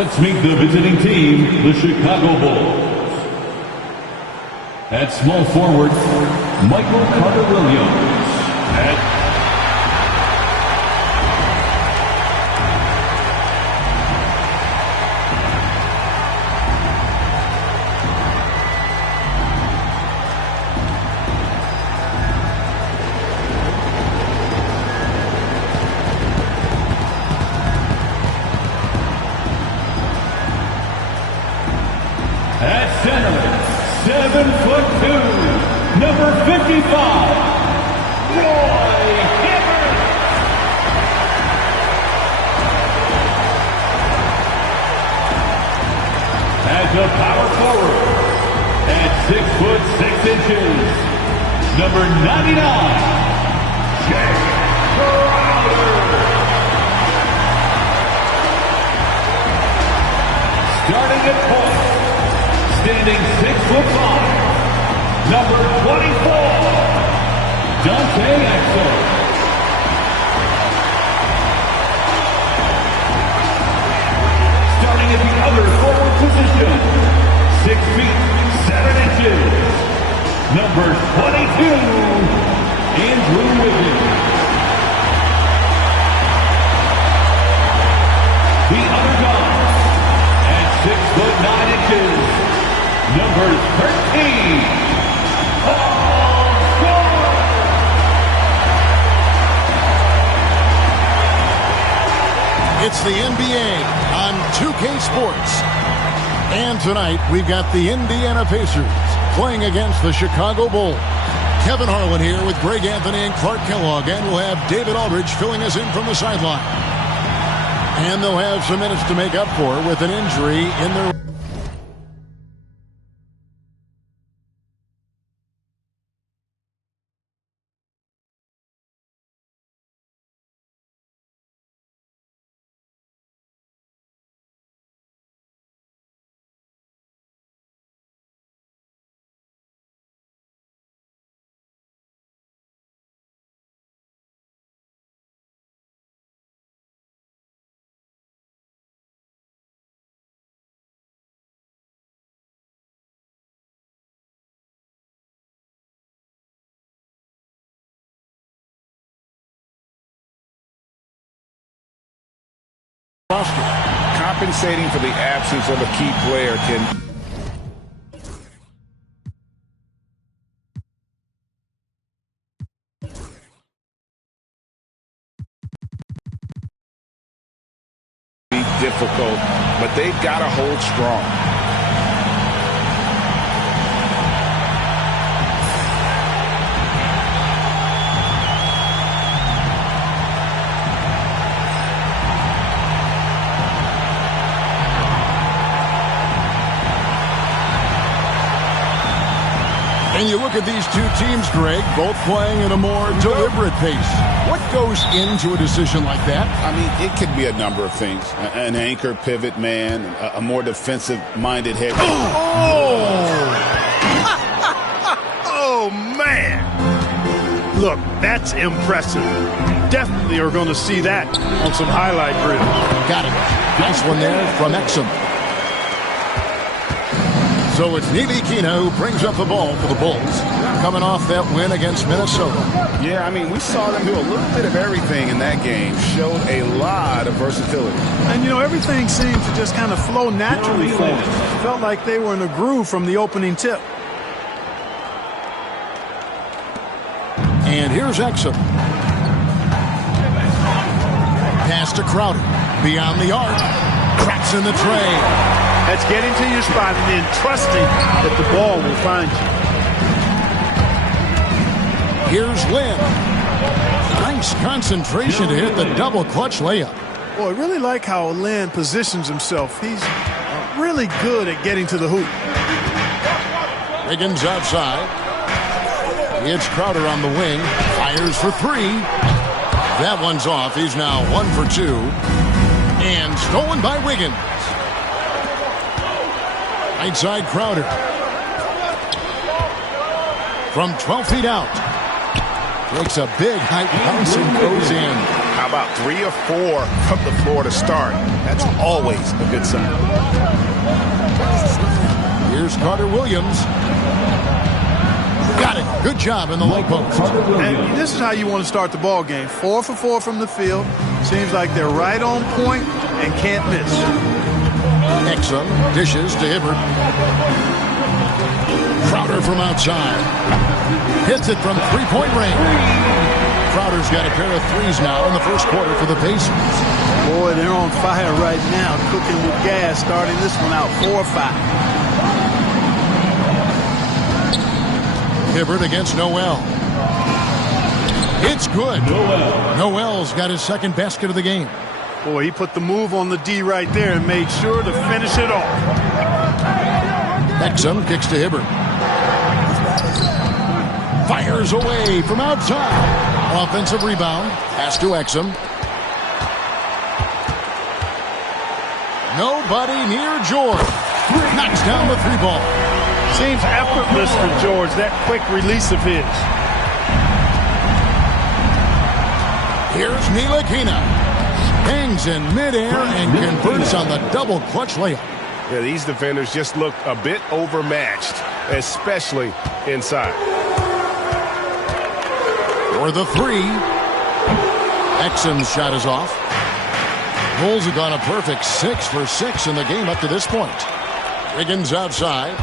Let's meet the visiting team, the Chicago Bulls. At small forward, Michael Carter-Williams. At center, 7'2", number 55, Roy Hibbert. As a power forward, at 6'6", number 99, Jay Crowder. Starting at point, standing 6'5", number 24, Dante Exum. Starting at the other forward position, 6 feet 7 inches, number 22, Andrew Wiggins. The other guy, at 6'9", number 13, Paul George. It's the NBA on 2K Sports. And tonight, we've got the Indiana Pacers playing against the Chicago Bulls. Kevin Harlan here with Greg Anthony and Clark Kellogg, and we'll have David Aldridge filling us in from the sideline. And they'll have some minutes to make up for with an injury in their... Compensating for the absence of a key player can be difficult, but they've got to hold strong. And you look at these two teams, Greg, both playing at a more deliberate pace. What goes into a decision like that? I mean, it could be a number of things. An anchor, pivot man, a more defensive-minded head. Oh, man. Look, that's impressive. Definitely are going to see that on some highlight reel. Got it. Nice one there from Exum. So it's Ntilikina who brings up the ball for the Bulls, coming off that win against Minnesota. Yeah, I mean, we saw them do a little bit of everything in that game. Showed a lot of versatility. And, you know, everything seemed to just kind of flow naturally for them. Felt like they were in a groove from the opening tip. And here's Exum. Pass to Crowder. Beyond the arc. Cracks in the tray. That's getting to your spot and then trusting that the ball will find you. Here's Lynn. Nice concentration to hit the double clutch layup. Boy, I really like how Lynn positions himself. He's really good at getting to the hoop. Wiggins outside. It's Crowder on the wing. Fires for three. That one's off. He's now 1 for 2. And stolen by Wiggins. Right side Crowder. From 12 feet out. Takes a big height bounce and goes in. How about 3 or 4 from the floor to start? That's always a good sign. Here's Carter Williams. Got it. Good job in the low post. And this is how you want to start the ball game. 4 for 4 from the field. Seems like they're right on point and can't miss. Exum dishes to Hibbert. Crowder from outside. Hits it from three-point range. Crowder's got a pair of threes now in the first quarter for the Pacers. Boy, they're on fire right now, cooking with gas, starting this one out 4-5. Hibbert against Noel. It's good. Noel's got his second basket of the game. Boy, he put the move on the D right there and made sure to finish it off. Exum kicks to Hibbert. Fires away from outside. Offensive rebound. Pass to Exum. Nobody near George. Knocks down the 3-ball. Seems effortless for George, that quick release of his. Here's Ntilikina. Hangs in midair and converts on the double clutch layup. Yeah, these defenders just look a bit overmatched, especially inside. For the 3. Exum's shot is off. Bulls have gone a perfect 6 for 6 in the game up to this point. Wiggins outside.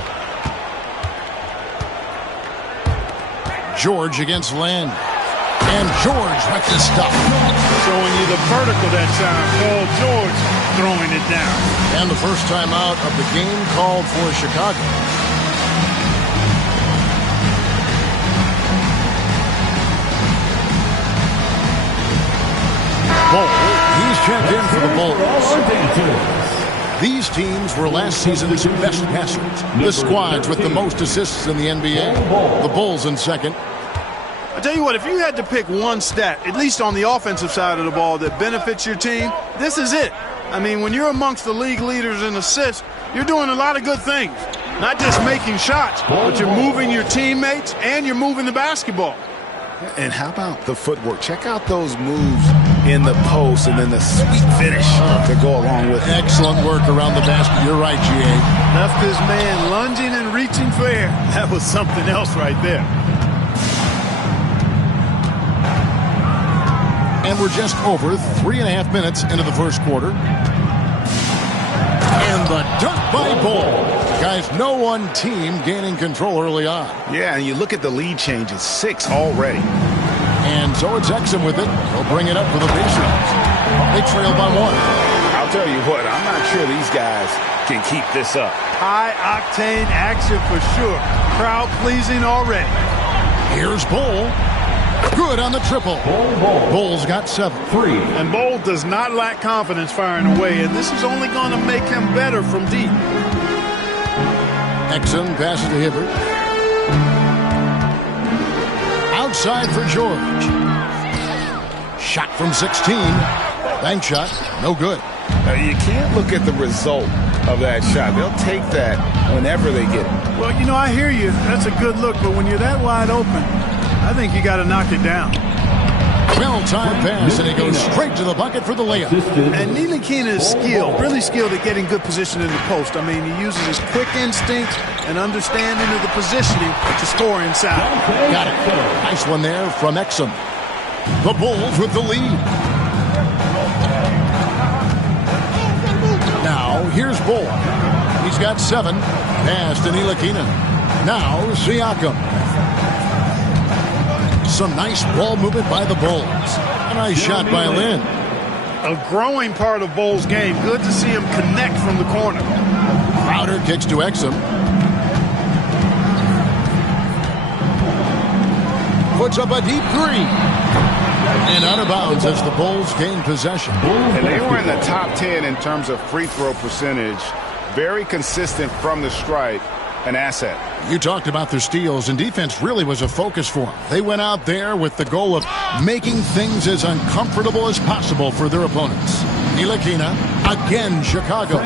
George against Len. And George with the stop. Showing you the vertical that time. Paul George throwing it down. And the first time out of the game called for Chicago. Bull, he's checked in for the Bulls. These teams were last season's best passers. The squads with the most assists in the NBA. The Bulls in second. I tell you what, if you had to pick one stat, at least on the offensive side of the ball, that benefits your team, this is it. I mean, when you're amongst the league leaders in assists, you're doing a lot of good things. Not just making shots, but you're moving your teammates and you're moving the basketball. And how about the footwork? Check out those moves in the post and then the sweet finish to go along with it. Excellent work around the basket. You're right, G.A. Left his man lunging and reaching for air. That was something else right there. And we're just over 3.5 minutes into the first quarter. And the dunk by Bull. Guys, no one team gaining control early on. Yeah, and you look at the lead changes, 6 already. And so it's Exum with it. He'll bring it up for the Pacers. They trail by 1. I'll tell you what, I'm not sure these guys can keep this up. High-octane action for sure. Crowd-pleasing already. Here's Bull. Good on the triple. Bull's got 7. And Bull does not lack confidence firing away, and this is only going to make him better from deep. Exum passes to Hibbert. Outside for George. Shot from 16. Bank shot. No good. You can't look at the result of that shot. They'll take that whenever they get it. Well, you know, I hear you. That's a good look, but when you're that wide open, I think you got to knock it down. Well-timed pass, and he goes straight to the bucket for the layup. And Ntilikina is skilled, really skilled at getting good position in the post. I mean, he uses his quick instinct and understanding of the positioning to score inside. Got it. Nice one there from Exum. The Bulls with the lead. Now, here's Bull. He's got 7. Pass to Ntilikina. Now, Siakam. Some nice ball movement by the Bulls. A nice shot by Lynn. A growing part of Bull's game. Good to see him connect from the corner. Crowder kicks to Exum. Puts up a deep 3. And out of bounds as the Bulls gain possession. And they were in the top 10 in terms of free throw percentage. Very consistent from the stripe. An asset. You talked about their steals, and defense really was a focus for them. They went out there with the goal of making things as uncomfortable as possible for their opponents. Ntilikina, again, Chicago.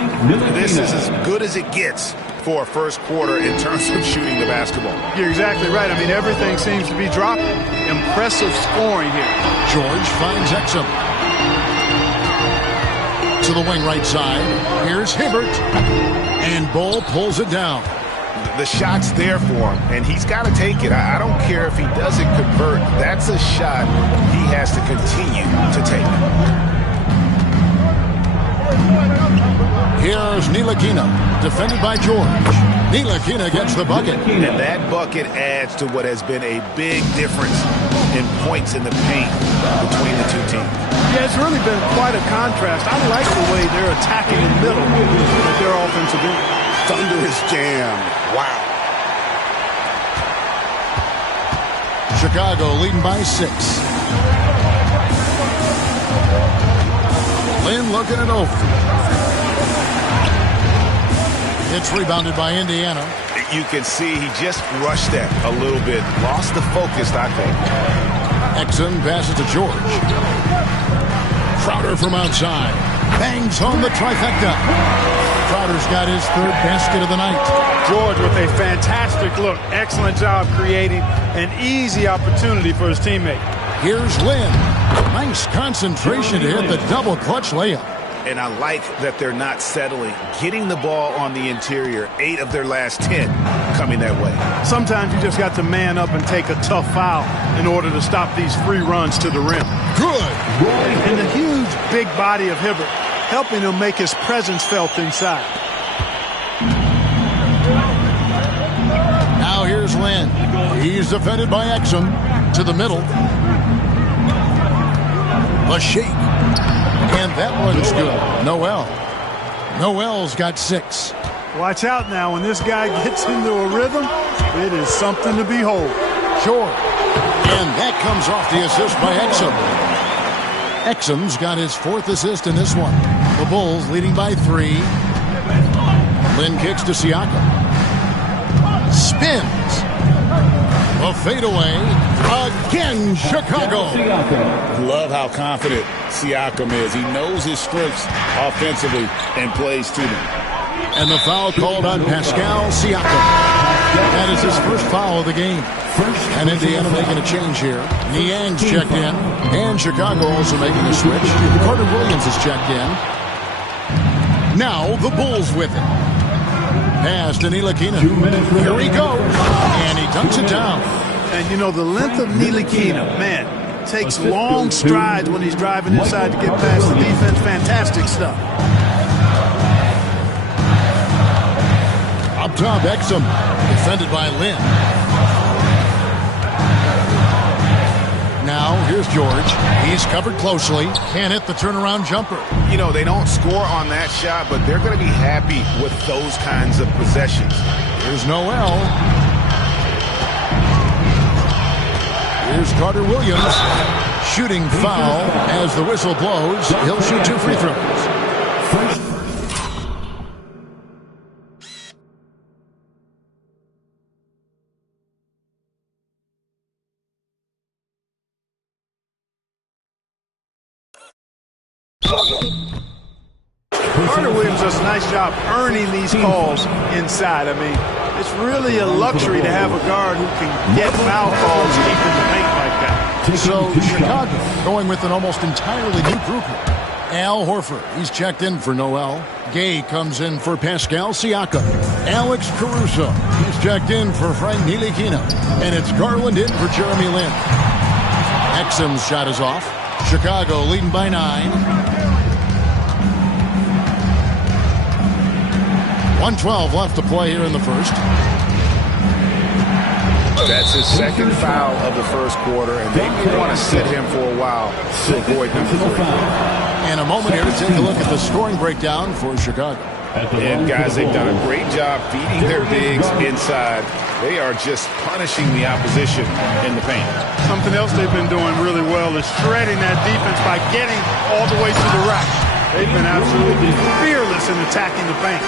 This is as good as it gets for a first quarter in terms of shooting the basketball. You're exactly right. I mean, everything seems to be dropping. Impressive scoring here. George finds Exum. to the wing right side. Here's Hibbert. And Bull pulls it down. The shot's there for him, and he's got to take it. I don't care if he doesn't convert. That's a shot he has to continue to take. Here's Ntilikina, defended by George. Ntilikina gets the bucket. And that bucket adds to what has been a big difference in points in the paint between the two teams. Yeah, it's really been quite a contrast. I like the way they're attacking in the middle with their offensive end. Thunderous jam. Wow. Chicago leading by 6. Lynn looking it over. It's rebounded by Indiana. You can see he just rushed that a little bit. Lost the focus, I think. Exum passes to George. Crowder from outside. Bangs home the trifecta. Crowder's got his 3rd basket of the night. George with a fantastic look. Excellent job creating an easy opportunity for his teammate. Here's Lynn. Nice concentration to hit the double clutch layup. And I like that they're not settling. Getting the ball on the interior, 8 of their last 10 coming that way. Sometimes you just got to man up and take a tough foul in order to stop these free runs to the rim. Good. And the huge big body of Hibbert helping him make his presence felt inside. Now here's Lynn. He's defended by Exum. To the middle. A shake. And that one's good. Noel's got 6. Watch out now. When this guy gets into a rhythm, it is something to behold. Sure. And that comes off the assist by Exum. Exum's got his 4th assist in this one. The Bulls leading by 3. Lynn kicks to Siakam. Spins. A fadeaway. Again, Chicago. Love how confident Siakam is. He knows his strengths offensively and plays to them. And the foul called on Pascal Siakam. That is his first foul of the game. And Indiana making a change here. Niang's checked in. And Chicago also making a switch. Carter Williams is checked in. Now the Bulls with it. Pass to Ntilikina. Here he goes. And he dunks it down. And, you know, the length of Ntilikina, man, takes long strides when he's driving inside to get past the defense. Fantastic stuff. Up top, Exum. Defended by Lynn. Now, here's George. He's covered closely. Can't hit the turnaround jumper. You know, they don't score on that shot, but they're going to be happy with those kinds of possessions. Here's Noel. Here's Carter Williams. Shooting foul as the whistle blows. He'll shoot 2 free throws. Carter Williams does a nice job earning these calls inside. I mean, it's really a luxury to have a guard who can get foul calls deep in the paint like that. So Chicago going with an almost entirely new group here. Al Horford, he's checked in for Noel. Gay comes in for Pascal Siakam. Alex Caruso, he's checked in for Frank Ntilikina. And it's Garland in for Jeremy Lin. Exum's shot is off. Chicago leading by 9. 1:12 left to play here in the first. That's his 2nd foul of the first quarter, and they may want to sit him for a while to avoid number 3. And a moment here to take a look at the scoring breakdown for Chicago. And guys, they've done a great job feeding their bigs inside. They are just punishing the opposition in the paint. Something else they've been doing really well is shredding that defense by getting all the way to the rack. They've been absolutely fearless in attacking the paint.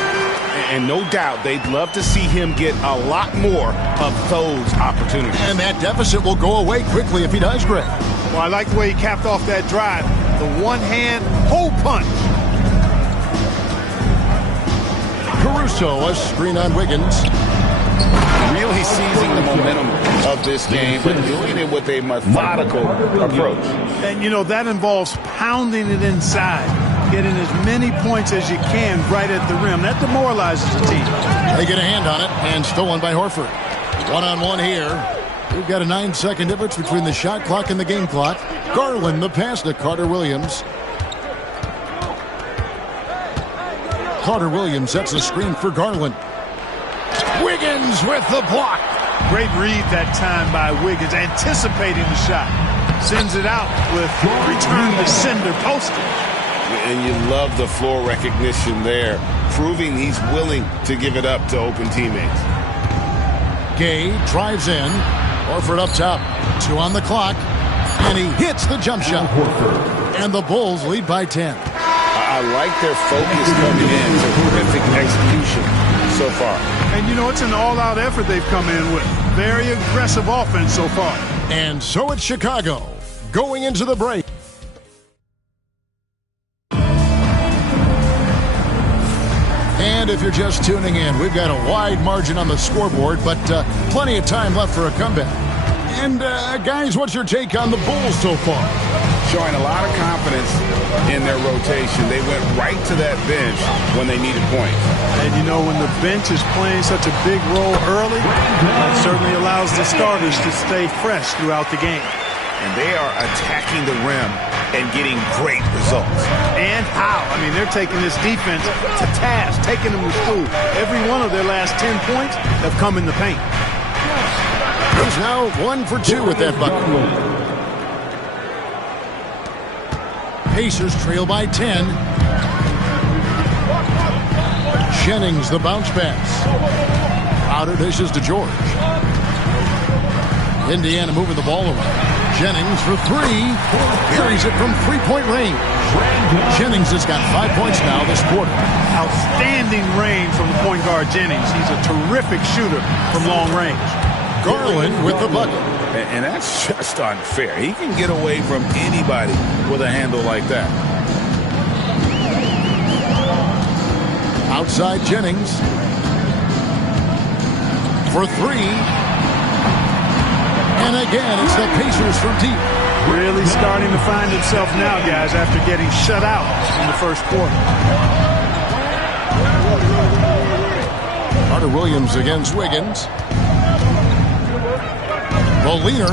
And no doubt they'd love to see him get a lot more of those opportunities. And that deficit will go away quickly if he does, Greg. Well, I like the way he capped off that drive. The one-hand hole punch. Caruso, a screen on Wiggins. Really seizing the momentum of this game, but doing it with a methodical approach. And, you know, that involves pounding it inside. getting as many points as you can right at the rim. That demoralizes the team. They get a hand on it, and stolen by Horford. One-on-one here. We've got a 9-second difference between the shot clock and the game clock. Garland, the pass to Carter Williams. Carter Williams sets the screen for Garland. Wiggins with the block. Great read that time by Wiggins, anticipating the shot. Sends it out with return to sender posted. And you love the floor recognition there, proving he's willing to give it up to open teammates. Gay drives in. Horford up top. 2 on the clock. And he hits the jump shot. And the Bulls lead by 10. I like their focus coming in. Terrific execution so far. And, you know, it's an all-out effort they've come in with. Very aggressive offense so far. And so it's Chicago going into the break. And if you're just tuning in, we've got a wide margin on the scoreboard, but plenty of time left for a comeback. And, guys, what's your take on the Bulls so far? Showing a lot of confidence in their rotation. They went right to that bench when they needed points. And, you know, when the bench is playing such a big role early, it certainly allows the starters to stay fresh throughout the game. And they are attacking the rim and getting great results. And how? I mean, they're taking this defense to task, taking them to school. Every one of their last 10 points have come in the paint. He's now 1 for 2 with that bucket. Pacers trail by 10. Jennings, the bounce pass. Crowder dishes to George. Indiana moving the ball around. Jennings for 3. Carries it from three-point range. Jennings has got 5 points now this quarter. Outstanding range from the point guard Jennings. He's a terrific shooter from long range. Garland with the bucket. And that's just unfair. He can get away from anybody with a handle like that. Outside Jennings. For 3. And again, it's the Pacers from deep. Really starting to find himself now, guys, after getting shut out in the first quarter. Carter Williams against Wiggins. The leader.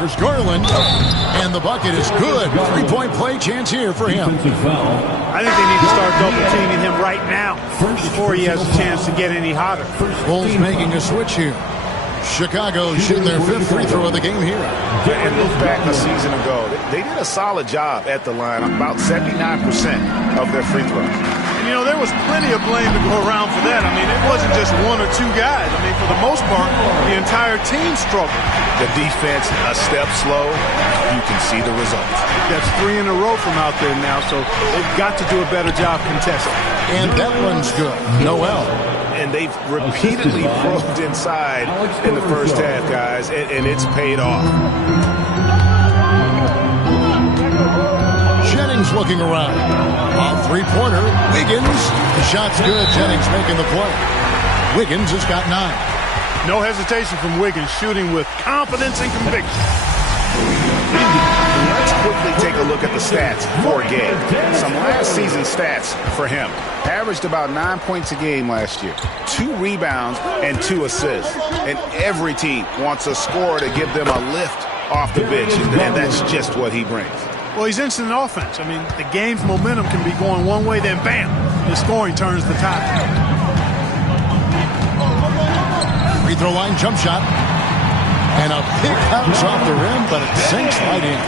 There's Garland. And the bucket is good. 3-point play chance here for him. I think they need to start double-teaming him right now before he has a chance to get any hotter. Bulls making a switch here. Chicago shooting their 5th free throw of the game here. And look back a season ago. They did a solid job at the line, about 79% of their free throws. And, you know, there was plenty of blame to go around for that. I mean, it wasn't just 1 or 2 guys. I mean, for the most part, the entire team struggled. The defense a step slow, you can see the results. That's 3 in a row from out there now, so they've got to do a better job contesting. And that one's good. Noel. And they've repeatedly probed inside in the first half, guys, and it's paid off. Jennings looking around. Off three-pointer. Wiggins. The shot's good. Jennings making the play. Wiggins has got 9. No hesitation from Wiggins, shooting with confidence and conviction. Let's quickly take a look at the stats for a game. Some last season stats for him. Averaged about 9 points a game last year. 2 rebounds and 2 assists. And every team wants a scorer to give them a lift off the bench, and that's just what he brings. Well, he's instant offense. I mean, the game's momentum can be going one way, then bam, the scoring turns the tide. Free throw line jump shot. And a pick comes off the rim, but it sinks right in.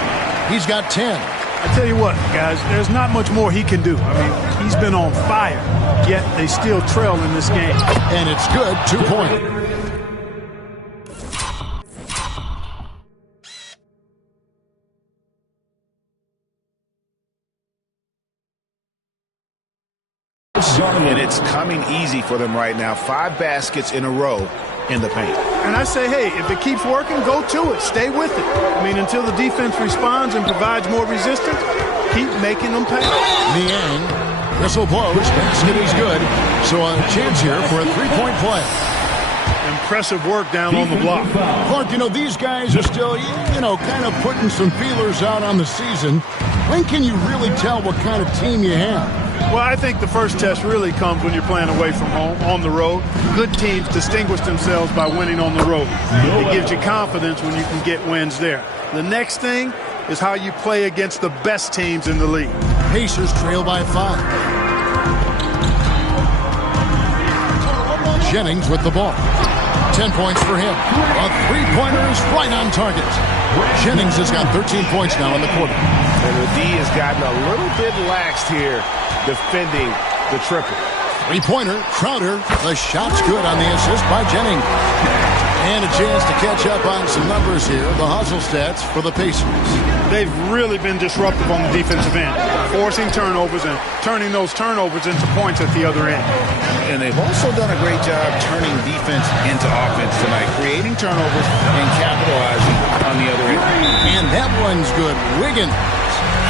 He's got 10. I tell you what, guys, there's not much more he can do. I mean, he's been on fire, yet they still trail in this game. And it's good, 2-point. And it's coming easy for them right now. 5 baskets in a row in the paint. And I say, hey, if it keeps working, go to it. Stay with it. I mean, until the defense responds and provides more resistance, keep making them pay. Niang, whistle blows, basket is good. So a chance here for a 3-point play. And impressive work down on the block. Clark, these guys are still, kind of putting some feelers out on the season. When can you really tell what kind of team you have? Well, I think the first test really comes when you're playing away from home, on the road. Good teams distinguish themselves by winning on the road. It gives you confidence when you can get wins there. The next thing is how you play against the best teams in the league. Pacers trail by 5. Jennings with the ball. 10 points for him. A three-pointer is right on target. Jennings has got 13 points now in the quarter. And the D has gotten a little bit laxed here defending the triple. Three-pointer, Crowder. The shot's good on the assist by Jennings. And a chance to catch up on some numbers here. The hustle stats for the Pacers. They've really been disruptive on the defensive end, forcing turnovers and turning those turnovers into points at the other end. And they've also done a great job turning defense into offense tonight, creating turnovers and capitalizing on the other end. And that one's good. Wiggins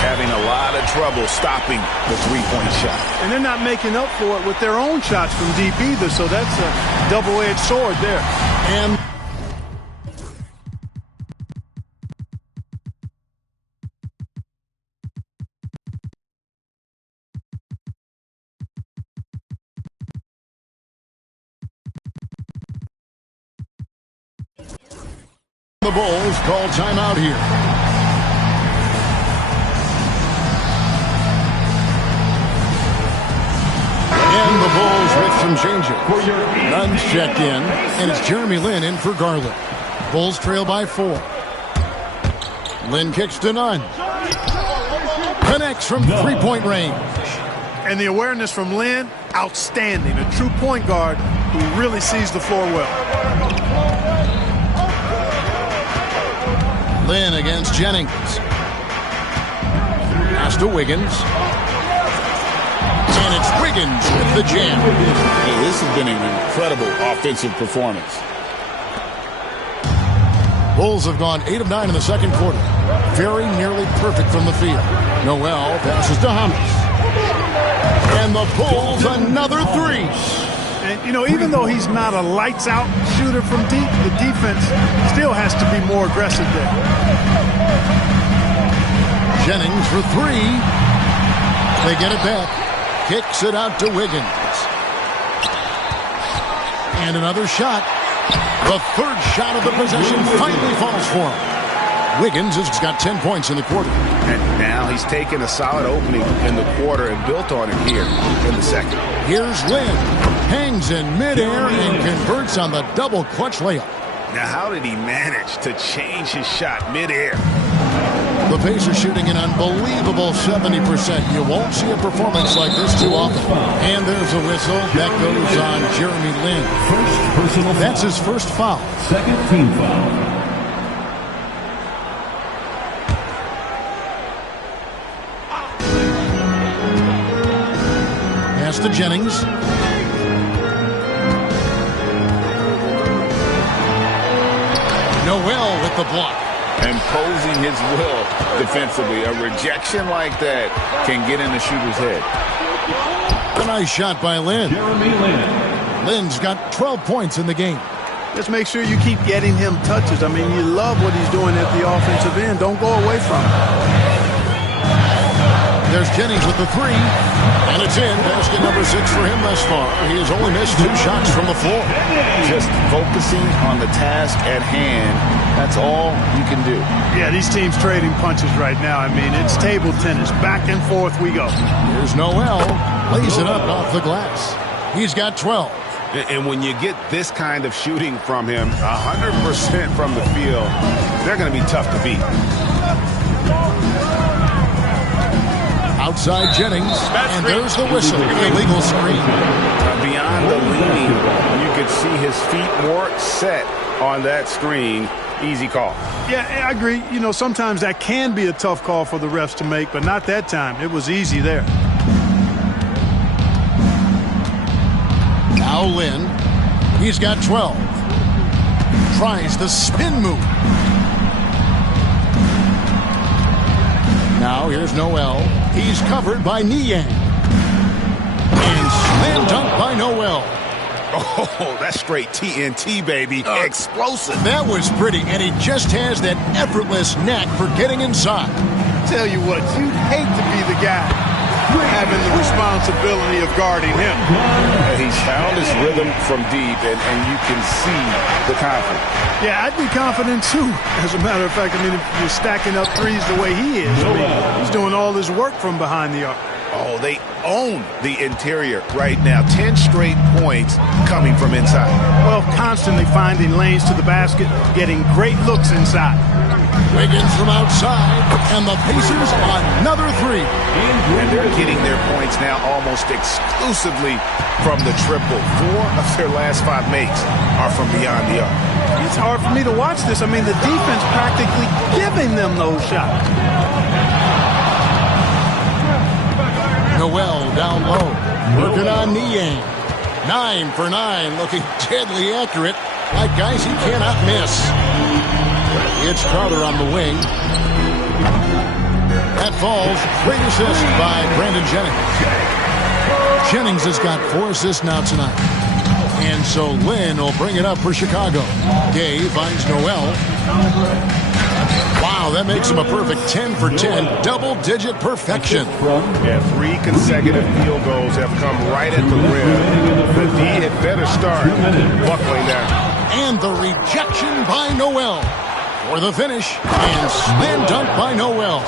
having a lot of trouble stopping the three-point shot. And they're not making up for it with their own shots from deep either, so that's a double-edged sword there. And the Bulls call timeout here. And the Bulls with some changes. Nunn's checked in, and it's Jeremy Lin in for Garland. Bulls trail by 4. Lin kicks to Nunn. Connects from three-point range. And the awareness from Lin, outstanding. A true point guard who really sees the floor well. Lin against Jennings. Pass to Wiggins. And it's Wiggins with the jam. Hey, this has been an incredible offensive performance. Bulls have gone 8 of 9 in the second quarter. Very nearly perfect from the field. Noel passes to Hamas. And the Bulls another three. And, even though he's not a lights-out shooter from deep, the defense still has to be more aggressive there. Jennings for 3. They get it back. Kicks it out to Wiggins. And another shot. The third shot of the possession finally falls for him. Wiggins has got 10 points in the quarter. And now he's taken a solid opening in the quarter and built on it here in the second. Here's Lin. Hangs in midair and converts on the double clutch layup. Now, how did he manage to change his shot midair? The Pacers shooting an unbelievable 70%. You won't see a performance like this too often. And there's a whistle. That goes on Jeremy Lin. First personal foul. That's his first foul. Second team foul. Pass to Jennings. Noel with the block. Imposing his will defensively. A rejection like that can get in the shooter's head. A nice shot by Lin. Jeremy Lin. Lin's got 12 points in the game. Just make sure you keep getting him touches. I mean, you love what he's doing at the offensive end. Don't go away from him. There's Jennings with the 3. And it's in. Basket number 6 for him thus far. He has only missed 2 shots from the floor. Just focusing on the task at hand. That's all you can do. Yeah, these teams trading punches right now. I mean, it's table tennis. Back and forth we go. Here's Noel. Lays it up off the glass. He's got 12. And when you get this kind of shooting from him, 100% from the field, they're going to be tough to beat. Outside Jennings, and there's the whistle. Illegal screen. Beyond the leaning, you could see his feet more set on that screen. Easy call. Yeah, I agree. Sometimes that can be a tough call for the refs to make, but not that time. It was easy there. Now Lin. He's got 12. Tries the spin move. Now here's Noel. He's covered by Niang. And slam dunk by Noel. Oh, that's straight TNT, baby. Explosive. That was pretty, and he just has that effortless knack for getting inside. Tell you what, you'd hate to be the guy having the responsibility of guarding him. He's found his rhythm from deep, and you can see the confidence. Yeah, I'd be confident too. As a matter of fact, I mean, if you're stacking up threes the way he is, I mean, he's doing all his work from behind the arc. Oh, they own the interior right now. 10 straight points coming from inside. Well, constantly finding lanes to the basket, getting great looks inside. Wiggins from outside, and the Pacers another three. And they're getting their points now almost exclusively from the triple. 4 of their last 5 makes are from beyond the arc. It's hard for me to watch this. I mean, the defense practically giving them those shots. Noel down low, working on Niang. 9 for 9, looking deadly accurate, like guys he cannot miss. It's Crowder on the wing. That falls. Great assist by Brandon Jennings. Jennings has got 4 assists now tonight. And so Lynn will bring it up for Chicago. Gay finds Noel. Wow, that makes him a perfect 10 for 10, double-digit perfection. Yeah, 3 consecutive field goals have come right at the rim. The D had better start buckling down. And the rejection by Noel for the finish, and slam dunk by Noel.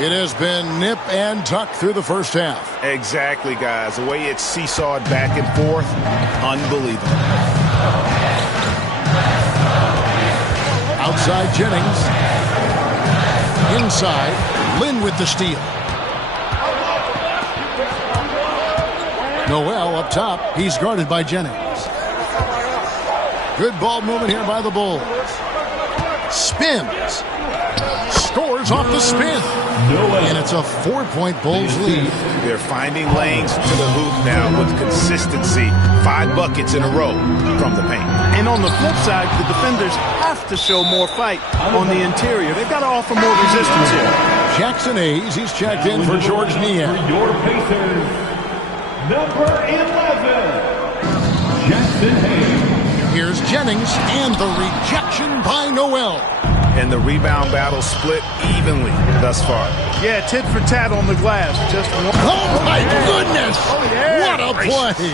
It has been nip and tuck through the first half. Exactly, guys. The way it's seesawed back and forth, unbelievable. Outside Jennings. Inside, Lynn with the steal. Noel up top. He's guarded by Jennings. Good ball movement here by the Bulls. Spins. Scores off the spin. And it's a 4-point Bulls lead. They're finding lanes to the hoop now with consistency. 5 buckets in a row from the paint. And on the flip side, the defenders have to show more fight on the interior. They've got to offer more resistance here. Jackson Hayes, he's checked in for George Niang. Your Pacers, number 11, Jackson Hayes. Here's Jennings, and the rejection by Noel. And the rebound battle split evenly thus far. Yeah, tit for tat on the glass. Just one. Oh, my goodness! Oh, yeah. What a play!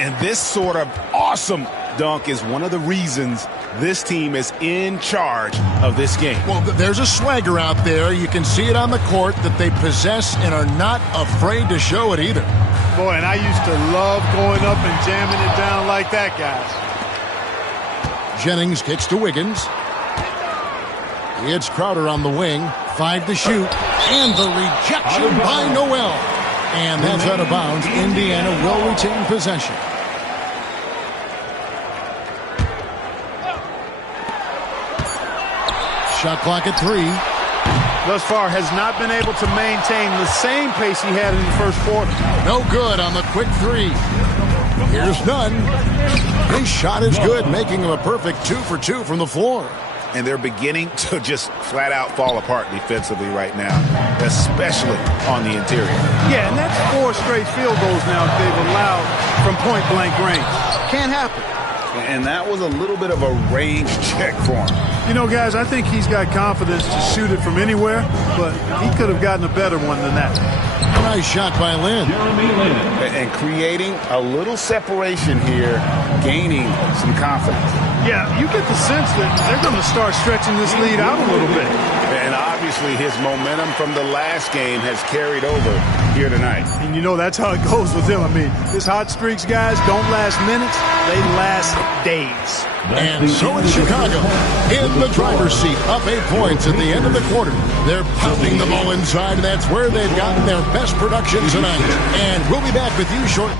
And this sort of awesome dunk is one of the reasons this team is in charge of this game. Well, there's a swagger out there. You can see it on the court that they possess and are not afraid to show it either. Boy, and I used to love going up and jamming it down like that, guys. Jennings kicks to Wiggins. It's Crowder on the wing. 5 to shoot. And the rejection by Noel. And that's out of bounds. Indiana will retain possession. Shot clock at 3. Thus far has not been able to maintain the same pace he had in the first quarter. No good on the quick 3. Here's Nunn. His shot is good, making him a perfect 2 for 2 from the floor. And they're beginning to just flat out fall apart defensively right now, especially on the interior. Yeah, and that's 4 straight field goals now that they've allowed from point-blank range. Can't happen. And that was a little bit of a range check for him. You know, guys, I think he's got confidence to shoot it from anywhere, but he could have gotten a better one than that. Nice shot by Lynn. Jeremy Lin. And creating a little separation here, gaining some confidence. Yeah, you get the sense that they're going to start stretching this lead out a little bit. And obviously his momentum from the last game has carried over here tonight. And you know that's how it goes with him. I mean, his hot streaks, guys, don't last minutes. They last days. And so is Chicago in the driver's seat, up 8 points at the end of the quarter. They're pounding the ball inside, and that's where they've gotten their best production tonight. And we'll be back with you shortly.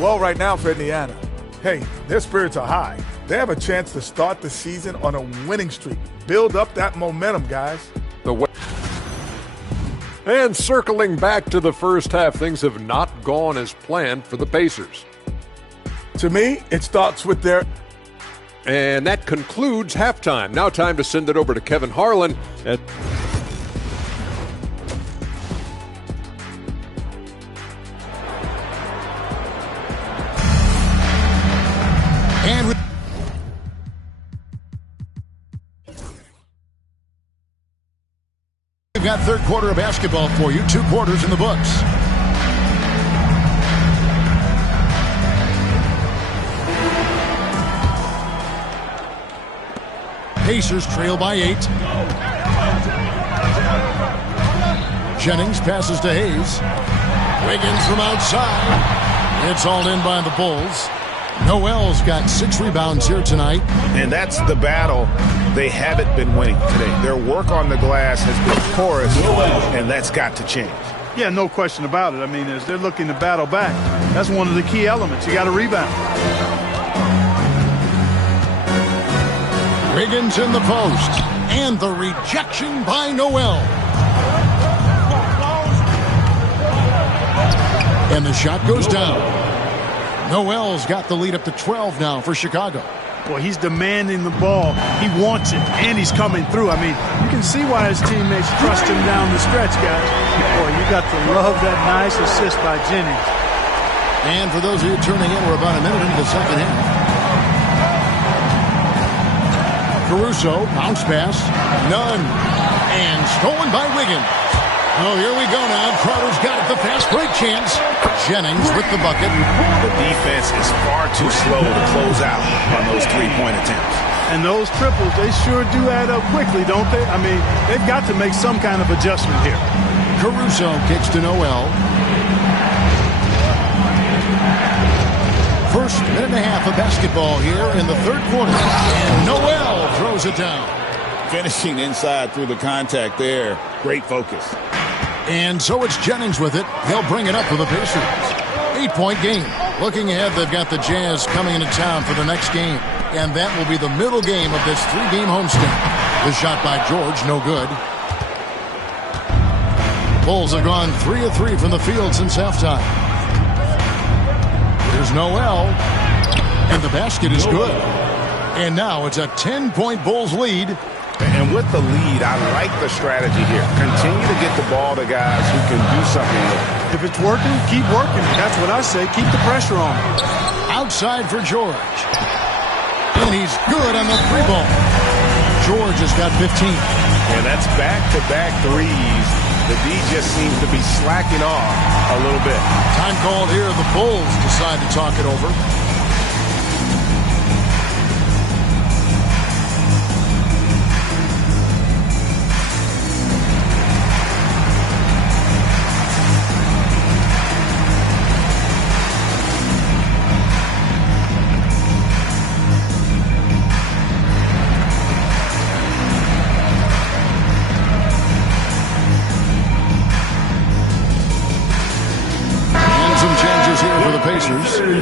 Well, right now for Indiana, hey, their spirits are high. They have a chance to start the season on a winning streak. Build up that momentum, guys. And circling back to the first half, things have not gone as planned for the Pacers. To me, it starts with their... And that concludes halftime. Now time to send it over to Kevin Harlan at... And we've got third quarter of basketball for you. 2 quarters in the books. Pacers trail by 8. Jennings passes to Hayes. Wiggins from outside. It's all in by the Bulls. Noel's got 6 rebounds here tonight. And that's the battle they haven't been winning today. Their work on the glass has been porous, and that's got to change. Yeah, no question about it. I mean, as they're looking to battle back, that's one of the key elements. You got to rebound. Wiggins in the post. And the rejection by Noel. And the shot goes down. Noel's got the lead up to 12 now for Chicago. Well, he's demanding the ball. He wants it, and he's coming through. I mean, you can see why his teammates trust him down the stretch, guys. Boy, you got to love that nice assist by Jennings. And for those of you tuning in, we're about a minute into the second half. Caruso, bounce pass, none, and stolen by Wiggins. Oh, here we go now. Crowder's got it, the fast break chance. Jennings with the bucket. The defense is far too slow to close out on those three-point attempts. And those triples, they sure do add up quickly, don't they? I mean, they've got to make some kind of adjustment here. Caruso kicks to Noel. First minute and a half of basketball here in the third quarter. And Noel throws it down. Finishing inside through the contact there. Great focus. And so it's Jennings with it. He'll bring it up for the Pacers. 8-point game. Looking ahead, they've got the Jazz coming into town for the next game. And that will be the middle game of this 3-game homestand. The shot by George, no good. Bulls have gone 3 of 3 from the field since halftime. There's Noel. And the basket is good. And now it's a 10-point Bulls lead. And with the lead, I like the strategy here. Continue to get the ball to guys who can do something with it. If it's working, keep working. That's what I say. Keep the pressure on. Outside for George. And he's good on the three ball. George has got 15. And that's back-to-back threes. The D just seems to be slacking off a little bit. Time called here. The Bulls decide to talk it over.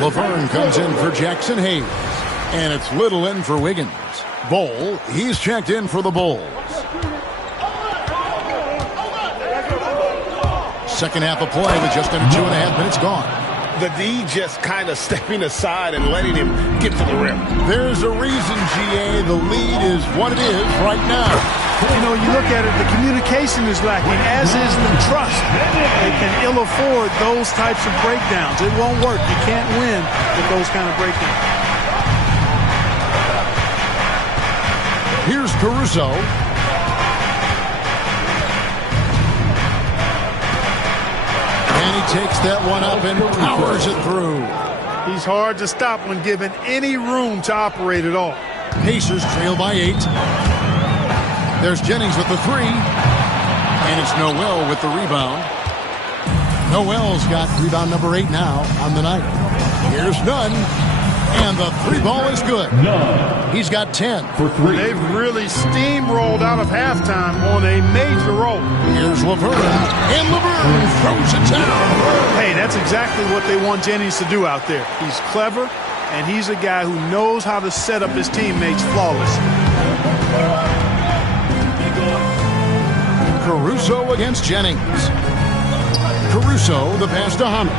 Laverne comes in for Jackson Hayes. And it's Little in for Wiggins. Bol, he's checked in for the Bulls. Second half of play with just under 2.5 minutes gone. The D just kind of stepping aside and letting him get to the rim. There's a reason, GA, the lead is what it is right now. You know, you look at it, the communication is lacking, as is the trust. They can ill afford those types of breakdowns. It won't work. You can't win with those kind of breakdowns. Here's Caruso. And he takes that one up and powers it through. He's hard to stop when given any room to operate at all. Pacers trail by 8. There's Jennings with the 3. And it's Noel with the rebound. Noel's got rebound number 8 now on the night. Here's Nunn. And the 3 ball is good. He's got 10 for 3. They've really steamrolled out of halftime on a major roll. Here's Laverne. And Laverne throws it down. Hey, that's exactly what they want Jennings to do out there. He's clever, and he's a guy who knows how to set up his teammates flawlessly. Caruso against Jennings. Caruso, the pass to Hamas.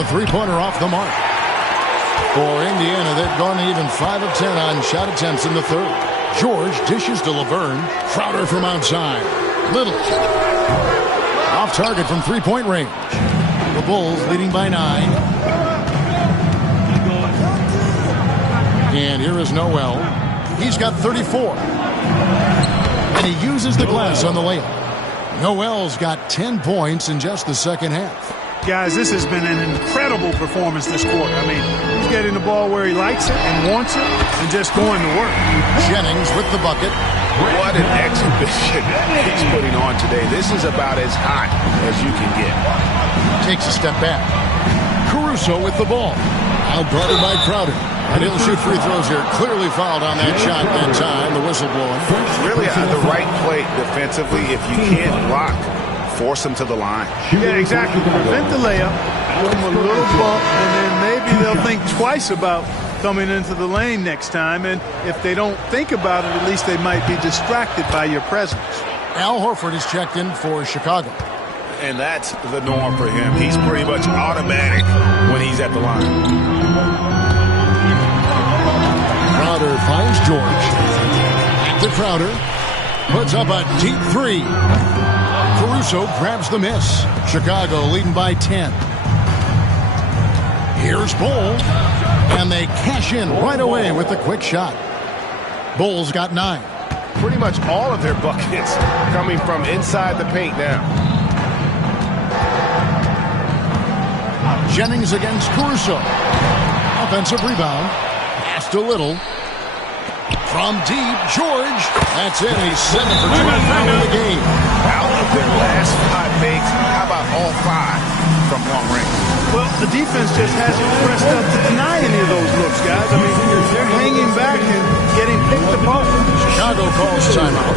A three-pointer off the mark. For Indiana, they've gone even 5 of 10 on shot attempts in the third. George dishes to Laverne. Crowder from outside. Little. Off target from three-point range. The Bulls leading by 9. And here is Noel. He's got 34. And he uses the glass on the layup. Noel's got 10 points in just the second half. Guys, this has been an incredible performance this quarter. I mean, he's getting the ball where he likes it and wants it and just going to work. Jennings with the bucket. What an exhibition he's putting on today. This is about as hot as you can get. Takes a step back. Caruso with the ball. Outguarded by Crowder. And he'll shoot free throws here. Clearly fouled on that shot that time. The whistle blowing. Really the right play defensively. If you can't block, force him to the line. Yeah, exactly. Prevent the layup, give him a little bump, and then maybe they'll think twice about coming into the lane next time. And if they don't think about it, at least they might be distracted by your presence. Al Horford is checked in for Chicago. And that's the norm for him. He's pretty much automatic when he's at the line. Crowder finds George. Back to Crowder. Puts up a deep three. Caruso grabs the miss. Chicago leading by 10. Here's Bull. And they cash in right away with the quick shot. Bulls got 9. Pretty much all of their buckets coming from inside the paint now. Jennings against Caruso. Offensive rebound. Pass to Little. From deep, George. That's it. He's 7 for 25 in the game. Out of their last 5 makes, how about all 5 from long range? Well, the defense just hasn't pressed up to deny any of those looks, guys. I mean, they're hanging back and getting picked apart. Chicago calls timeout.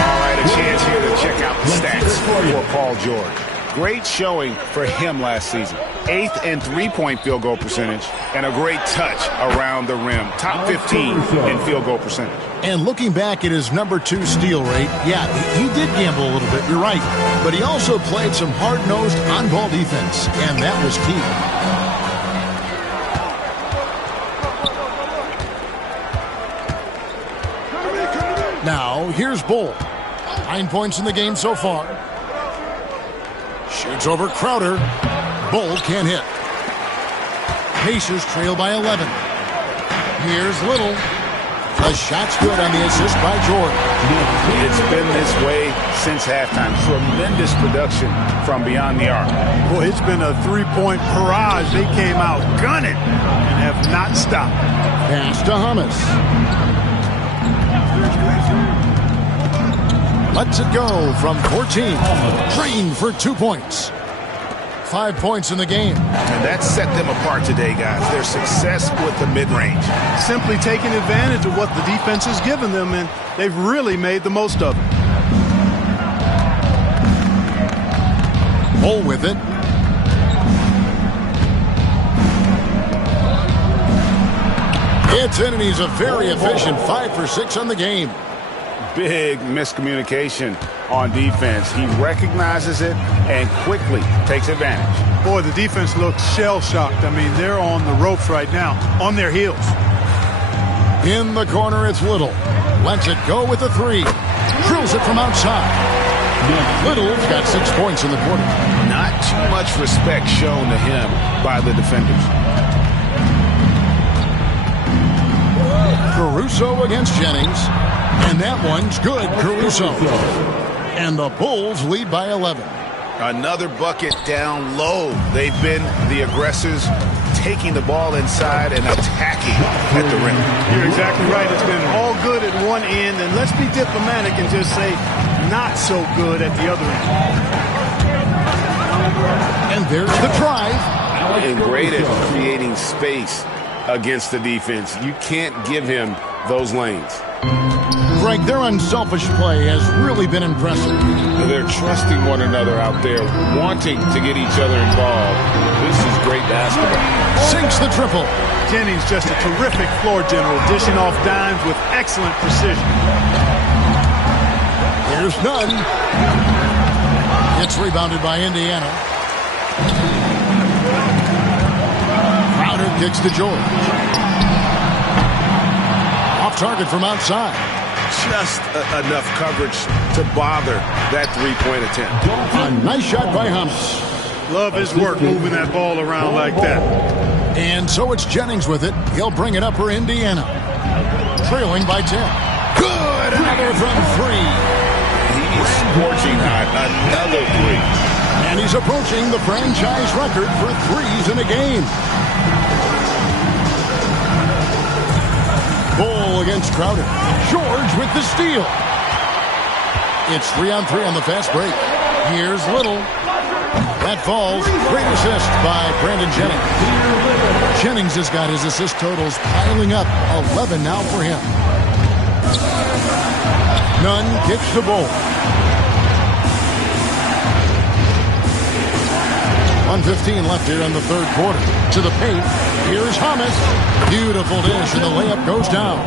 All right, a chance here to check out the stats for Paul George. Great showing for him last season. 8th in three-point field goal percentage and a great touch around the rim. Top 15 in field goal percentage. And looking back at his number 2 steal rate, yeah, he did gamble a little bit, you're right. But he also played some hard-nosed on-ball defense, and that was key. Now, here's Bull. 9 points in the game so far. Shoots over Crowder. Bull can't hit. Pacers trail by 11. Here's Little. The shot's good on the assist by George. It's been this way since halftime. Tremendous production from beyond the arc. Boy, it's been a three-point barrage. They came out gunning and have not stopped. Pass to Hamas. Lets it go from 14. Drained for 2 points. 5 points in the game. And that set them apart today, guys. Their success with the mid-range. Simply taking advantage of what the defense has given them, and they've really made the most of it. Bull with it. It's in, and he's a very efficient 5 for 6 on the game. Big miscommunication on defense. He recognizes it and quickly takes advantage. Boy, the defense looks shell-shocked. I mean, they're on the ropes right now, on their heels. In the corner, it's Little. Lets it go with the 3. Drills it from outside. Little's got 6 points in the quarter. Not too much respect shown to him by the defenders. Caruso against Jennings. And that one's good, Caruso. And the Bulls lead by 11. Another bucket down low. They've been the aggressors, taking the ball inside and attacking at the rim. You're exactly right. It's been all good at one end, and let's be diplomatic and just say not so good at the other end. And there's the drive. And great at creating space against the defense. You can't give him those lanes. Greg, their unselfish play has really been impressive. They're trusting one another out there, wanting to get each other involved. This is great basketball. Sinks the triple. Jennings just a terrific floor general, dishing off dimes with excellent precision. Here's Nunn. It's rebounded by Indiana. Crowder kicks to George. Off target from outside. Just enough coverage to bother that three-point attempt. A nice shot by Hamas. Love his work moving that ball around like that. And so it's Jennings with it. He'll bring it up for Indiana. Trailing by 10. Good! Another from three. He's scorching hot. Another three. And he's approaching the franchise record for threes in a game. Bull against Crowder. George with the steal. It's 3-on-3 on the fast break. Here's Little. That falls. Great assist by Brandon Jennings. Jennings has got his assist totals piling up. 11 now for him. Nunn kicks the ball. 1:15 left here in the third quarter. To the paint. Here's Hamas. Beautiful dish, and the layup goes down.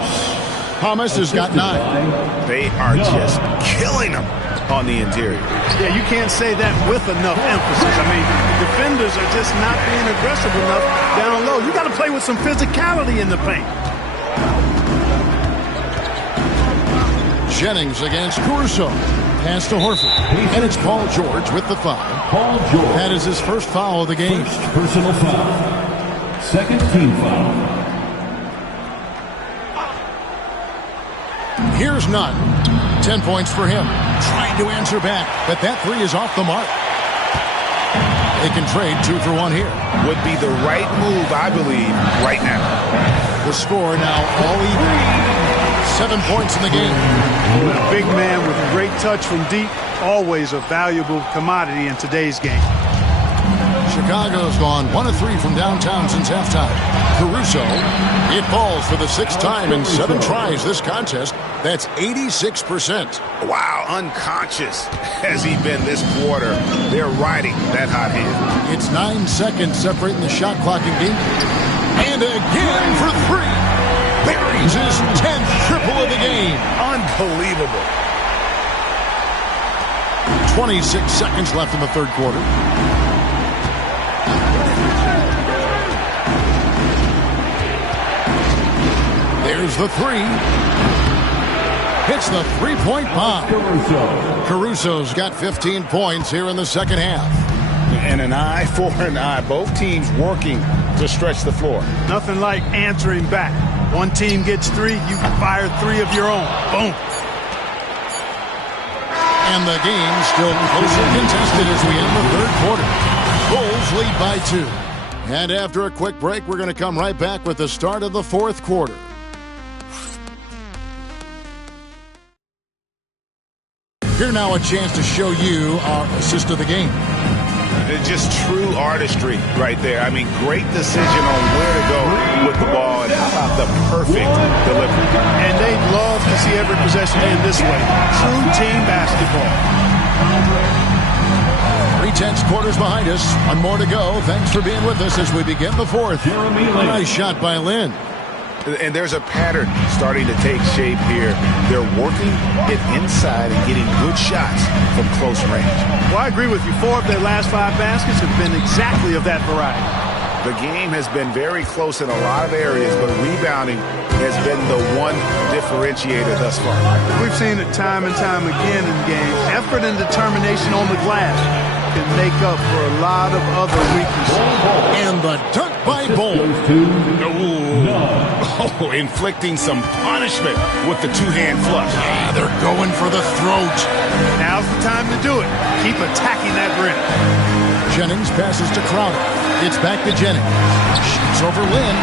Hamas has got 9. They are just killing them on the interior. Yeah, you can't say that with enough emphasis. I mean, defenders are just not being aggressive enough down low. You got to play with some physicality in the paint. Jennings against Caruso. Pass to Horford. And it's Paul George with the foul. Paul George. That is his first foul of the game. First personal foul. Second team foul. Here's Nunn. 10 points for him. Trying to answer back, but that three is off the mark. They can trade 2 for 1 here. Would be the right move, I believe, right now. The score now all even. 7 points in the game. A big man with great touch from deep, always a valuable commodity in today's game. Chicago's gone 1 of 3 from downtown since halftime. Caruso, it falls for the 6th time in 7 tries this contest. That's 86%. Wow, unconscious has he been this quarter. They're riding that hot hand. It's 9 seconds separating the shot clock and game. And again for 3. Buries his 10th triple of the game. Unbelievable. 26 seconds left in the third quarter. There's the 3. Hits the three-point bomb. Caruso's got 15 points here in the second half. And an eye for an eye. Both teams working to stretch the floor. Nothing like answering back. One team gets 3, you fire 3 of your own. Boom. And the game still closely contested as we end the third quarter. Bulls lead by 2. And after a quick break, we're going to come right back with the start of the fourth quarter. Here now a chance to show you our assist of the game. Just true artistry right there. I mean, great decision on where to go with the ball, and how about the perfect delivery. And they'd love to see every possession end this way. True team basketball. 3/10 quarters behind us. 1 more to go. Thanks for being with us as we begin the fourth. Nice shot by Lin. And there's a pattern starting to take shape here. They're working it inside and getting good shots from close range. Well, I agree with you. 4 of their last 5 baskets have been exactly of that variety. The game has been very close in a lot of areas, but rebounding has been the one differentiator thus far. We've seen it time and time again in games. Effort and determination on the glass can make up for a lot of other weaknesses. And the dunk by Bull. Oh, inflicting some punishment with the 2-hand flush. Yeah, they're going for the throat. Now's the time to do it. Keep attacking that rim. Jennings passes to Crowder. It's back to Jennings. Shoots over Lin.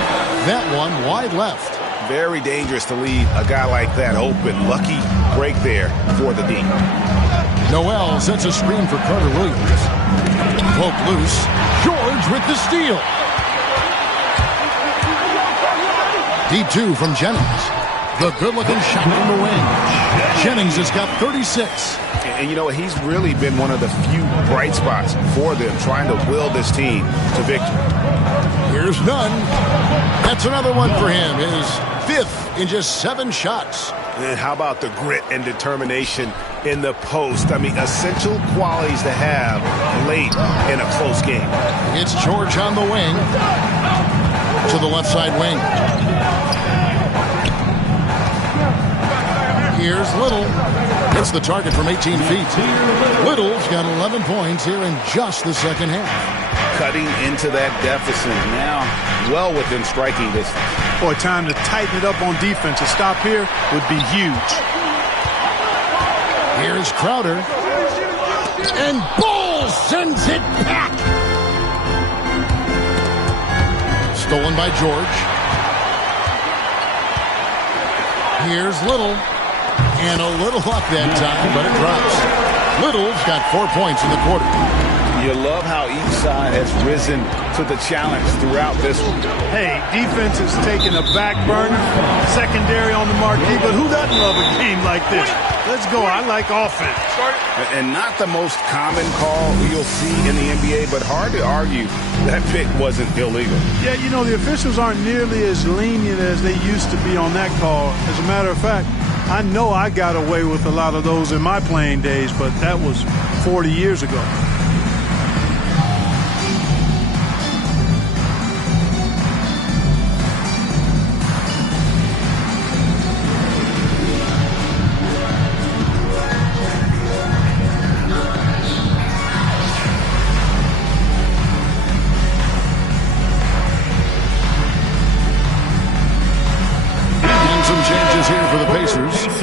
That one wide left. Very dangerous to leave a guy like that open. Lucky break there for the D. Noel sets a screen for Carter Williams. Poke loose. George with the steal. Deep 2 from Jennings. The good-looking shot from the wing. Jennings has got 36. And you know, he's really been one of the few bright spots for them, trying to will this team to victory. Here's Nunn. That's another one for him. His 5th in just 7 shots. And how about the grit and determination in the post? I mean, essential qualities to have late in a close game. It's George on the wing. To the left side wing. Here's Little. Hits the target from 18 feet. Little's got 11 points here in just the second half. Cutting into that deficit now, well within striking distance. Boy, time to tighten it up on defense. A stop here would be huge. Here's Crowder. And Bull sends it back. Stolen by George. Here's Little. And a little luck that time, but it drops. Little's got 4 points in the quarter. You love how each side has risen to the challenge throughout this one. Hey, defense is taking a back burner, secondary on the marquee, but who doesn't love a game like this? Let's go. I like offense. And not the most common call you'll see in the NBA, but hard to argue that pick wasn't illegal. Yeah, you know, the officials aren't nearly as lenient as they used to be on that call. As a matter of fact, I know I got away with a lot of those in my playing days, but that was 40 years ago.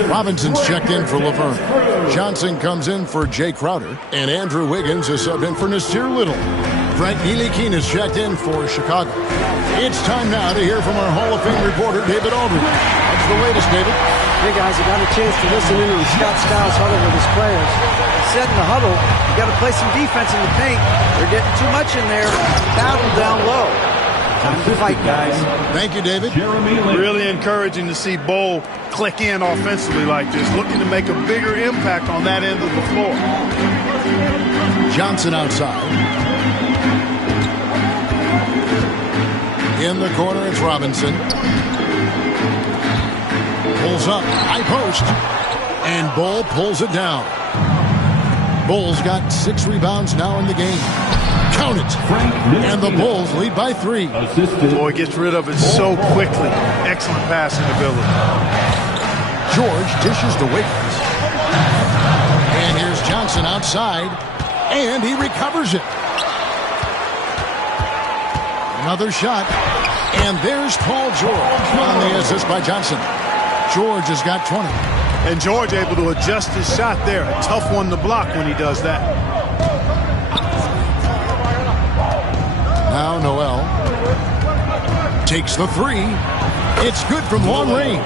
Robinson's checked in for Laverne. Johnson comes in for Jay Crowder. And Andrew Wiggins is subbed in for Nasir Little. Frank Ntilikina is checked in for Chicago. It's time now to hear from our Hall of Fame reporter, David Aldridge. What's the latest, David? Hey, guys, I got a chance to listen in on Scott Skiles' huddle with his players. He said in the huddle, you got to play some defense in the paint. They're getting too much in there. Battle down low. Time to fight, guys. Thank you, David. Really encouraging to see Bull click in offensively like this, looking to make a bigger impact on that end of the floor. Johnson outside. In the corner, it's Robinson. Pulls up, high post, and Bull pulls it down. Bull's got 6 rebounds now in the game. Count it. And the Bulls lead by 3. Boy, gets rid of it so quickly. Excellent passing ability. George dishes to Wiggins. And here's Johnson outside. And he recovers it. Another shot. And there's Paul George on the assist by Johnson. George has got 20. And George able to adjust his shot there. A tough one to block when he does that. Now Noel takes the 3. It's good from long range.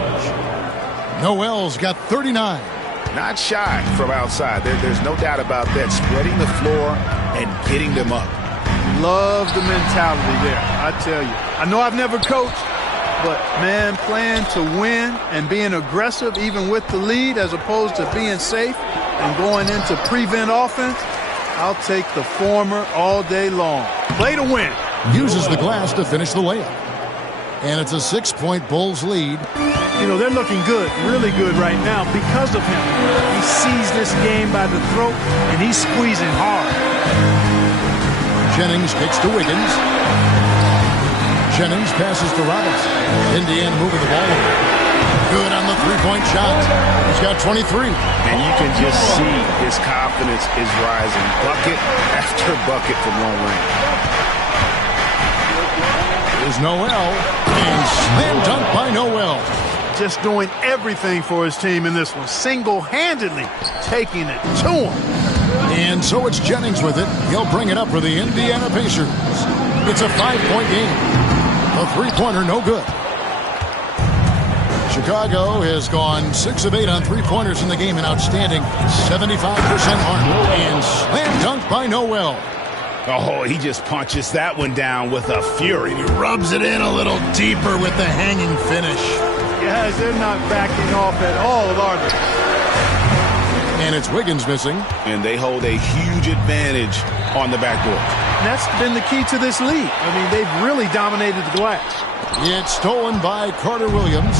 Noel's got 39. Not shy from outside. There's no doubt about that. Spreading the floor and getting them up. Love the mentality there, I tell you. I know I've never coached, but, man, playing to win and being aggressive even with the lead as opposed to being safe and going into prevent offense, I'll take the former all day long. Play to win. Uses the glass to finish the layup. And it's a 6-point Bulls lead. You know, they're looking good, really good right now because of him. He sees this game by the throat, and he's squeezing hard. Jennings kicks to Wiggins. Jennings passes to Robinson. Indiana moving the ball over. Good on the 3-point shot. He's got 23. And you can just see his confidence is rising. Bucket after bucket from long range. Is Noel. And slam dunk by Noel. Just doing everything for his team in this one. Single-handedly taking it to him. And so it's Jennings with it. He'll bring it up for the Indiana Pacers. It's a 5-point game. A 3-pointer, no good. Chicago has gone 6 of 8 on 3-pointers in the game, an outstanding 75% mark. And slam dunk by Noel. Oh, he just punches that one down with a fury. He rubs it in a little deeper with the hanging finish. Guys, they're not backing off at all, are they? And it's Wiggins missing. And they hold a huge advantage on the backdoor. That's been the key to this league. I mean, they've really dominated the glass. It's stolen by Carter Williams.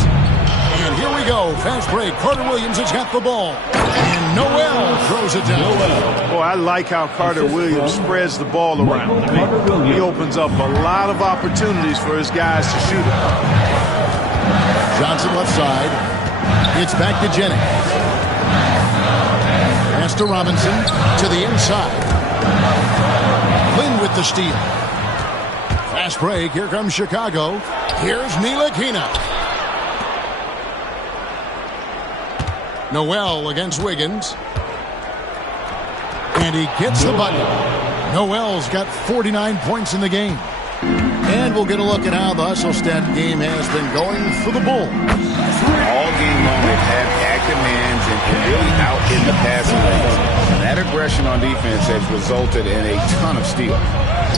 And here we go. Fast break. Carter Williams has got the ball. And Noel throws it down. Boy, I like how Carter Williams spreads the ball around. I mean, he opens up a lot of opportunities for his guys to shoot it. Johnson left side. It's back to Jennings. Pass to Robinson to the inside. Lynn with the steal. Fast break. Here comes Chicago. Here's Ntilikina. Noel against Wiggins. And he gets the button. Noel's got 49 points in the game. And we'll get a look at how the hustle stat game has been going for the Bulls. All game long, they've had active hands and really out in the passing lanes. And that aggression on defense has resulted in a ton of steals.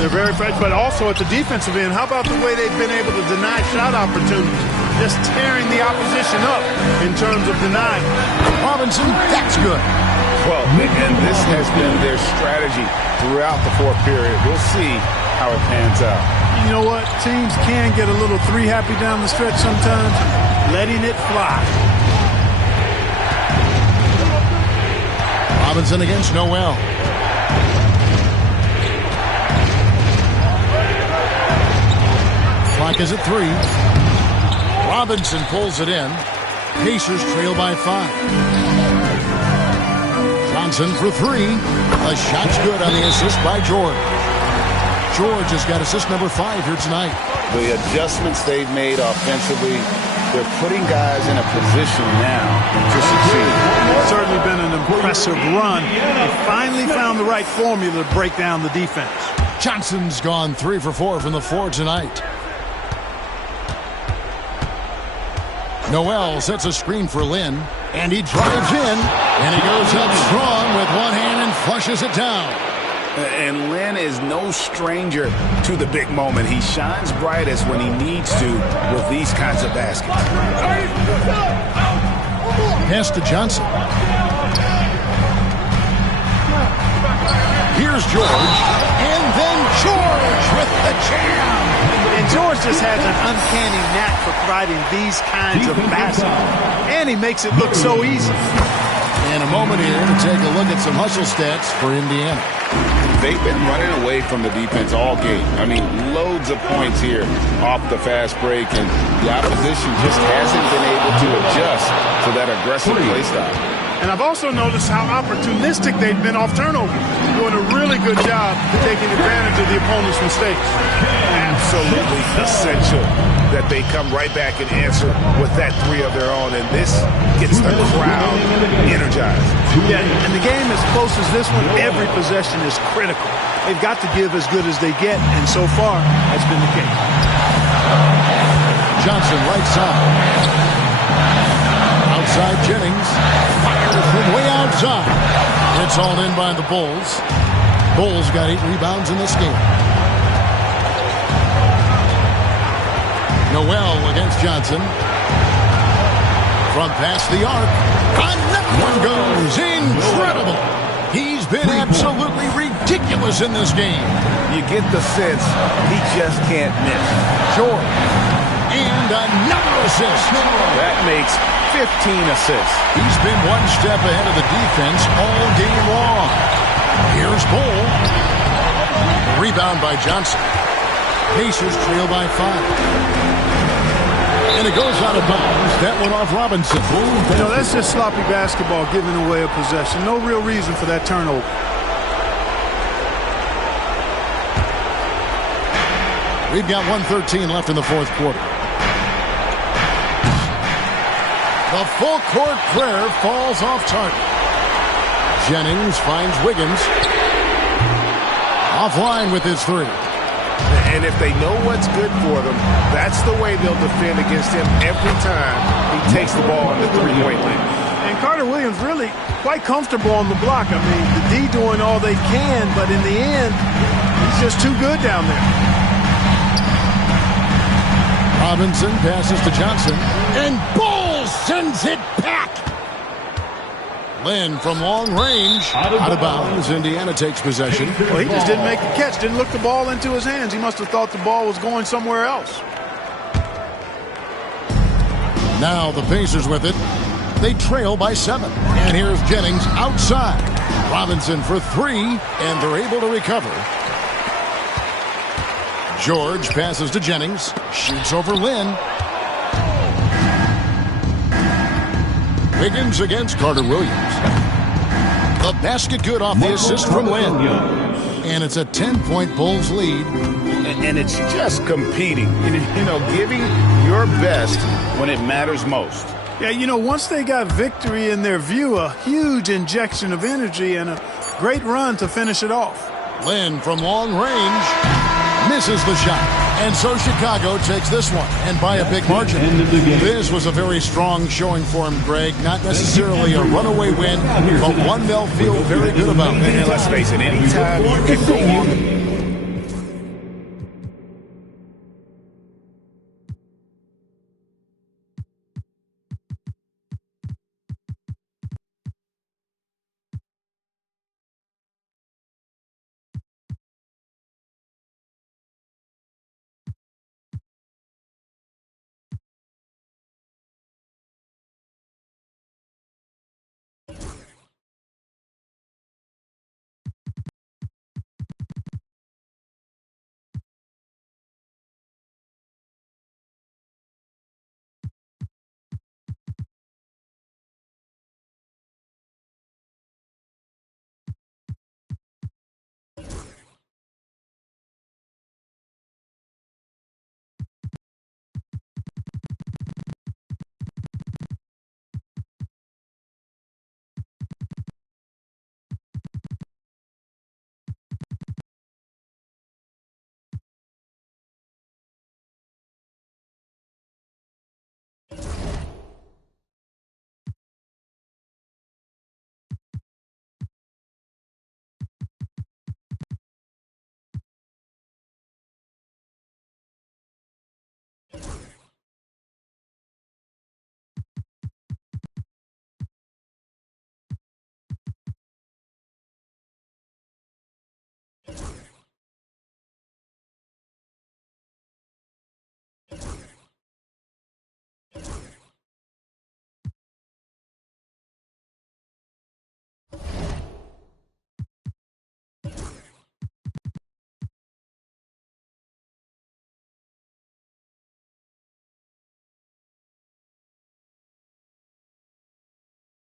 They're very fresh, but also at the defensive end, how about the way they've been able to deny shot opportunities? Just tearing the opposition up in terms of denying. Robinson, that's good. Well, and this has been their strategy throughout the fourth period. We'll see how it pans out. You know what? Teams can get a little three happy down the stretch sometimes. Letting it fly. Robinson against Noel. Clock is at 3. Robinson pulls it in. Pacers trail by 5. Johnson for 3. The shot's good on the assist by George. George has got assist number 5 here tonight. The adjustments they've made offensively, they're putting guys in a position now to succeed. It's certainly been an impressive run. They finally found the right formula to break down the defense. Johnson's gone 3 for 4 from the floor tonight. Noel sets a screen for Lynn, and he drives in, and he goes up strong with one hand and flushes it down. And Lynn is no stranger to the big moment. He shines brightest when he needs to with these kinds of baskets. Pass to Johnson. Here's George, and then George with the jam. And George just has an uncanny knack for providing these kinds of baskets. And he makes it look so easy. And a moment here to take a look at some hustle stats for Indiana. They've been running away from the defense all game. I mean, loads of points here off the fast break, and the opposition just hasn't been able to adjust to that aggressive play style. And I've also noticed how opportunistic they've been off turnovers, doing a really good job taking advantage of the opponent's mistakes. Absolutely essential that they come right back and answer with that 3 of their own, and this gets the crowd energized. Yeah, and the game as close as this one, every possession is critical. They've got to give as good as they get, and so far, that's been the case. Johnson right side. Outside Jennings. Fires from way outside. It's all in by the Bulls. Bulls got 8 rebounds in this game. Noel against Johnson. From past the arc. Another one goes. Incredible. He's been absolutely ridiculous in this game. You get the sense he just can't miss. George. And another assist. That makes 15 assists. He's been one step ahead of the defense all game long. Here's Bull. Rebound by Johnson. Pacers trail by 5. And it goes out of bounds. That went off Robinson. You know, that's just sloppy basketball, giving away a possession. No real reason for that turnover. We've got 1:13 left in the fourth quarter. The full court prayer falls off target. Jennings finds Wiggins. Offline with his 3. And if they know what's good for them, that's the way they'll defend against him every time he takes the ball in the 3-point line. And Carter Williams really quite comfortable on the block. I mean, the D doing all they can, but in the end, he's just too good down there. Robinson passes to Johnson, and Bull sends it back. Lynn from long range. Out of bounds. Indiana takes possession. Well, he just didn't make the catch, didn't look the ball into his hands. He must have thought the ball was going somewhere else. Now the Pacers with it. They trail by 7. And here's Jennings outside. Robinson for 3, and they're able to recover. George passes to Jennings. Shoots over Lynn. Wiggins against Carter Williams. The basket good off the assist from Lynn. And it's a 10-point Bulls lead. And it's just competing. You know, giving your best when it matters most. Yeah, you know, once they got victory in their view, a huge injection of energy and a great run to finish it off. Lynn from long range misses the shot. And so Chicago takes this one, and by a big margin. This was a very strong showing for him, Greg. Not necessarily a runaway win, but one they'll feel very good about. And let's face it, anytime you can go on